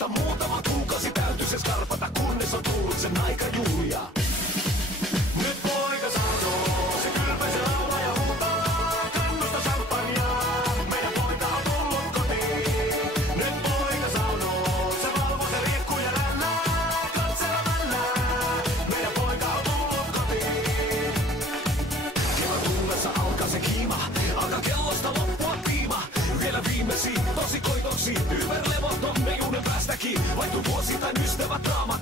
Vasta muutama kuukausi täytyy se skarpata, kunnes on tullut sen aika Julia. Nyt poika sanoo, se kylpäisee laulaa ja huutaa kannusta champagnea. Meidän poika on tullut kotiin. Nyt poika sanoo, se valvoo se riekkuu ja rännää, katsella männää. Meidän poika on tullut kotiin. Kevät tullessa alkaa se kiima, alkaa kellosta loppua piima. Vielä viimeisiin tosikoitoksiin, yberlevoton meijunen päästäkin. Vaihtuu vuosittain ystävät draama.